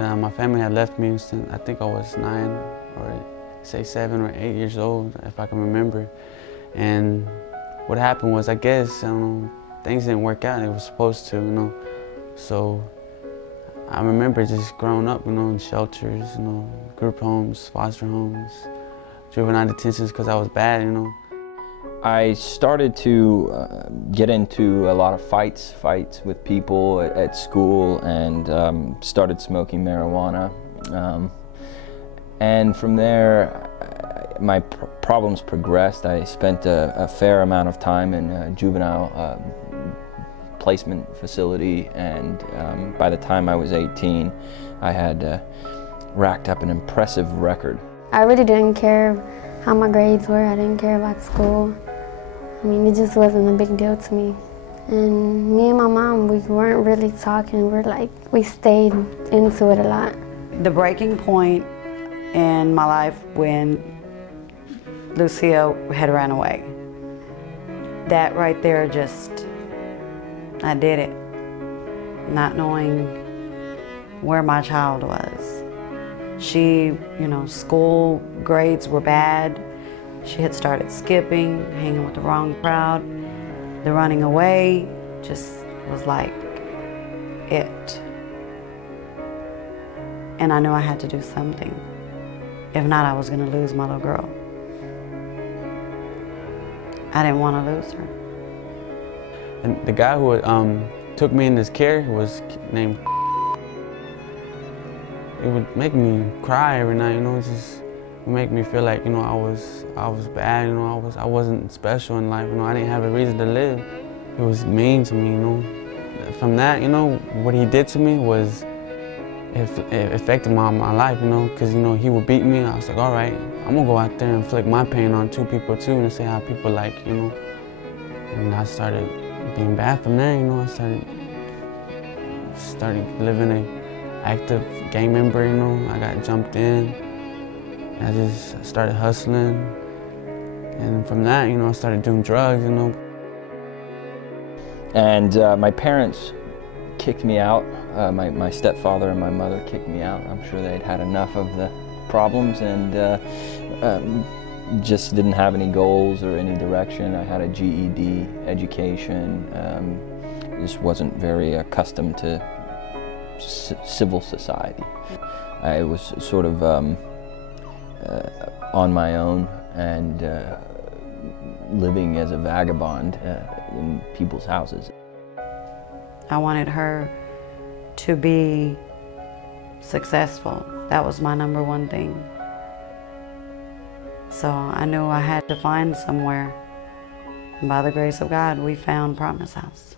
my family had left me since I think I was 9 or say 7 or 8 years old, if I can remember. And what happened was, I guess, I don't know, things didn't work out. It was supposed to, you know. So I remember just growing up, you know, in shelters, you know, group homes, foster homes, juvenile detentions, because I was bad, you know. I started to get into a lot of fights with people at school, and started smoking marijuana. And from there, my problems progressed. I spent a fair amount of time in a juvenile placement facility, and by the time I was 18, I had racked up an impressive record. I really didn't care how my grades were. I didn't care about school. I mean, it just wasn't a big deal to me. And me and my mom, we weren't really talking. We stayed into it a lot. The breaking point in my life when Lucia had ran away. That right there I did it. Not knowing where my child was. She, you know, school grades were bad. She had started skipping, hanging with the wrong crowd. The running away just was like it. And I knew I had to do something. If not, I was going to lose my little girl. I didn't want to lose her. And the guy who took me in his care was named. It would make me cry every night, you know. It would make me feel like, you know, I was bad, you know. I wasn't special in life, you know. I didn't have a reason to live. It was mean to me, you know. From that, you know, what he did to me was, it affected my life, you know, because, you know, he would beat me. I was like, all right, I'm gonna go out there and inflict my pain on 2 people too, and see how people like, you know. And I started being bad from there, you know. I started living an active gang member, you know. I got jumped in. I just started hustling. And from that, you know, I started doing drugs, you know. And my parents kicked me out. My stepfather and my mother kicked me out. I'm sure they'd had enough of the problems, and just didn't have any goals or any direction. I had a GED education. Just wasn't very accustomed to civil society. I was sort of on my own, and living as a vagabond in people's houses. I wanted her to be successful. That was my #1 thing. So I knew I had to find somewhere. And by the grace of God, we found Promise House.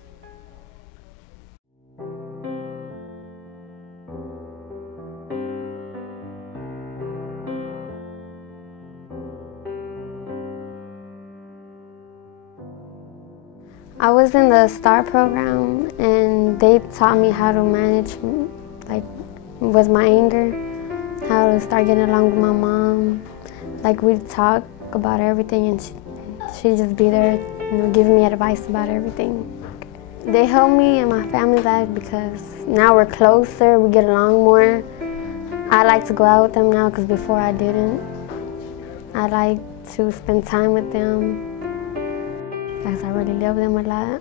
I was in the STAR program, and they taught me how to manage, like, with my anger, how to start getting along with my mom. Like, we'd talk about everything, and she'd just be there, you know, giving me advice about everything. They helped me in my family life because now we're closer, we get along more. I like to go out with them now because before I didn't. I like to spend time with them, because I really love them a lot.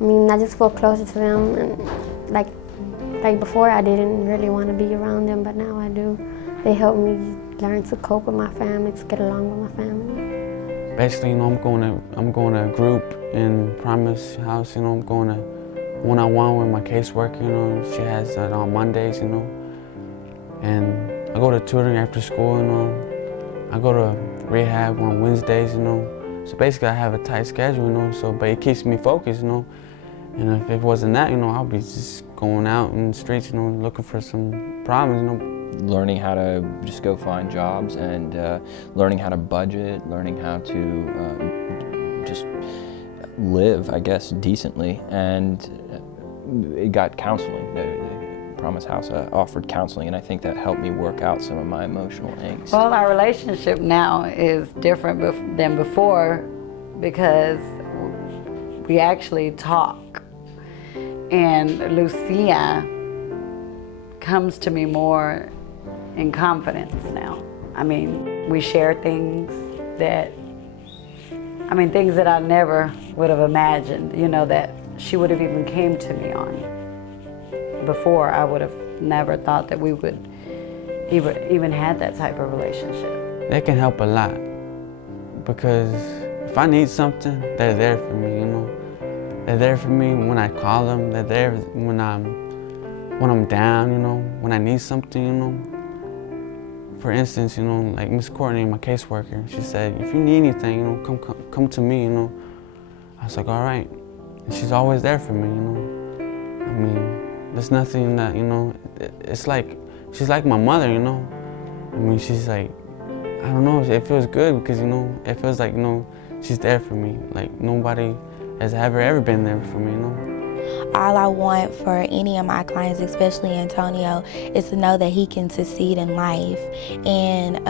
I mean, I just feel closer to them, and like before I didn't really want to be around them, but now I do. They help me learn to cope with my family, to get along with my family. Basically, you know, I'm going to a group in Promise House, you know. I'm going to one-on-one with my caseworker, you know. She has that on Mondays, you know. And I go to tutoring after school, you know. I go to rehab on Wednesdays, you know. So basically I have a tight schedule, you know, but it keeps me focused, you know. And if it wasn't that, you know, I'll be just going out in the streets, you know, looking for some problems, you know. Learning how to just go find jobs, and learning how to budget, learning how to just live, I guess, decently. And it got counseling. The Promise House offered counseling, and I think that helped me work out some of my emotional angst. Well, our relationship now is different than before because we actually talk. And Lucia comes to me more in confidence now. I mean, we share things that, things that I never would have imagined, you know, that she would have even came to me on. Before, I would have never thought that we would even had that type of relationship. They can help a lot, because if I need something, they're there for me, you know. They're there for me when I call them. They're there when I'm down, you know, when I need something, you know. For instance, you know, like Miss Courtney, my caseworker, she said, if you need anything, you know, come to me, you know. I was like, all right. And she's always there for me, you know. I mean, there's nothing that, you know, it's like, she's like my mother, you know. I mean, she's like, I don't know, it feels good because, you know, it feels like, you know, she's there for me. Like nobody has ever been there for me, you know. All I want for any of my clients, especially Antonio, is to know that he can succeed in life. And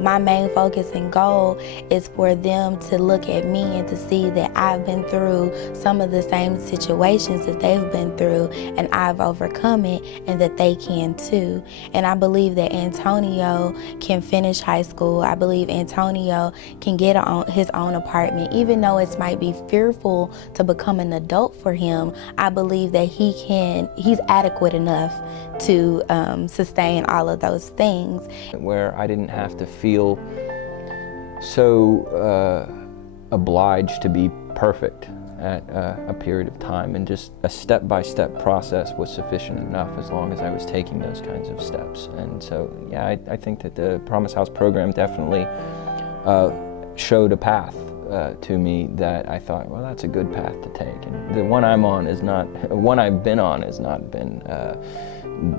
my main focus and goal is for them to look at me and to see that I've been through some of the same situations that they've been through, and I've overcome it, and that they can too. And I believe that Antonio can finish high school. I believe Antonio can get his own apartment, even though it might be fearful to become an adult for him. I believe that he's adequate enough to sustain all of those things. Where I didn't have to feel so obliged to be perfect at a period of time, and just a step-by-step process was sufficient enough as long as I was taking those kinds of steps. And so, yeah, I think that the Promise House program definitely showed a path to me that I thought, well, that's a good path to take. And the one I'm on is not, one I've been on has not been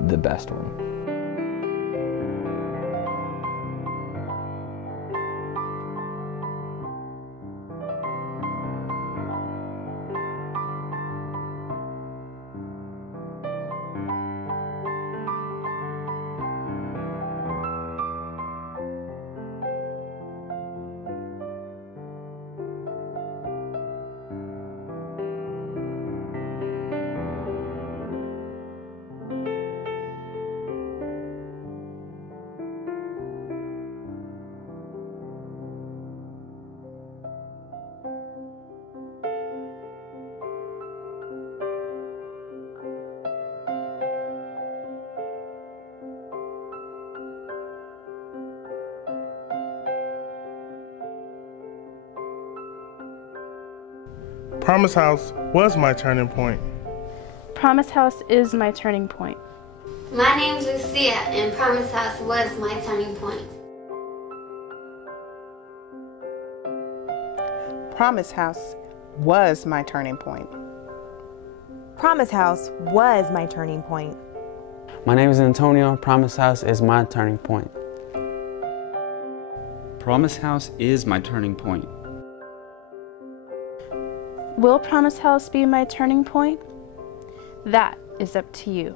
the best one. Promise House was my turning point. Promise House is my turning point. My name's Lucia, and Promise House was my turning point. Promise House was my turning point. Promise House was my turning point. My name is Antonio. Promise House is my turning point. Promise House is my turning point. Will Promise House be my turning point? That is up to you.